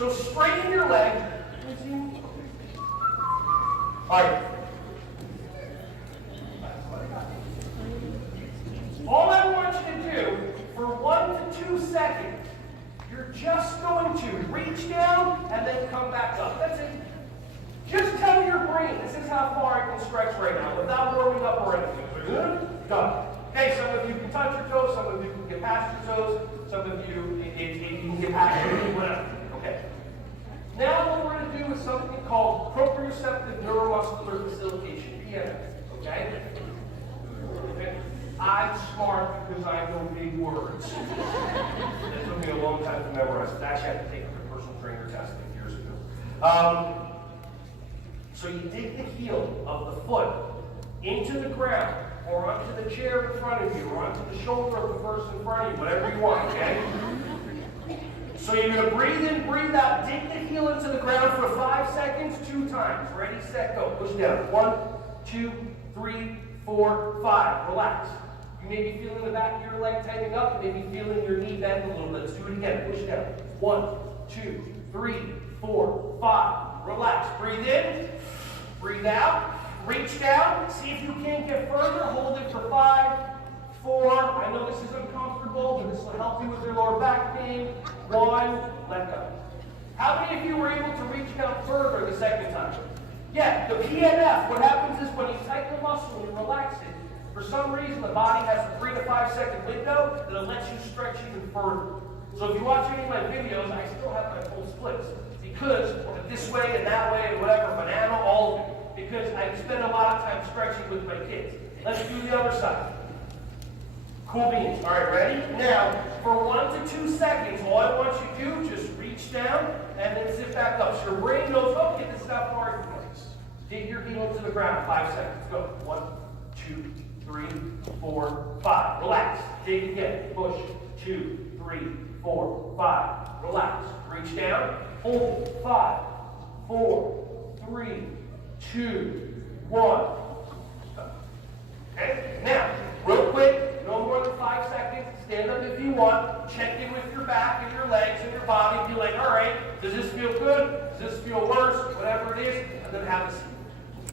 So straighten your leg. All right. All I want you to do for 1 to 2 seconds, you're just going to reach down and then come back up. That's it. Just tell your brain, this is how far I can stretch right now without warming up or anything. Good? Done. Okay, some of you can touch your toes, some of you can get past your toes, some of you can get past your knee, whatever. Okay. Now what we're going to do is something called proprioceptive neuromuscular facilitation, PNF. Okay? I'm smart because I know big words. It took me a long time to memorize it. Actually, I had to take a personal trainer test years ago. So you dig the heel of the foot into the ground, or onto the chair in front of you, or onto the shoulder of the person in front of you, whatever you want, okay? So you're going to breathe in, breathe out, dig the heel into the ground for 5 seconds, 2 times. Ready, set, go. Push down. 1, 2, 3, 4, 5. Relax. You may be feeling the back of your leg tightening up. You may be feeling your knee bend a little bit. Let's do it again. Push down. 1, 2, 3, 4, 5. Relax. Breathe in. Breathe out. Reach down. See if you can get further. Hold it for 5, 4. I know this is uncomfortable, but this will help you with your lower back pain. 1. Let go. How many of you were able to reach down further the second time? Yeah, the PNF. What happens is when you tighten the muscle and you relax it, for some reason the body has a 3 to 5 second window that it lets you stretch even further. So if you watch any of my videos, I still have my full splits. Because this way and that way and whatever, banana, all of it. Because I spend a lot of time stretching with my kids. Let's do the other side. Cool beans. All right, ready? Now, for 1 to 2 seconds, all I want you to do, just reach down and then sit back up. So your brain knows, okay, this is how far I can go. Dig your heel into the ground. 5 seconds. Go. 1, 2, 3, 4, 5. Relax. Dig again. Push. 2, 3, 4, 5. Relax. Reach down. Hold it. 5, 4, 3, 2, 1. Okay? Now, real quick, no more than 5 seconds. Stand up if you want. Check in with your back and your legs and your body. Be like, all right, does this feel good? Does this feel worse? Whatever it is, and then have a seat.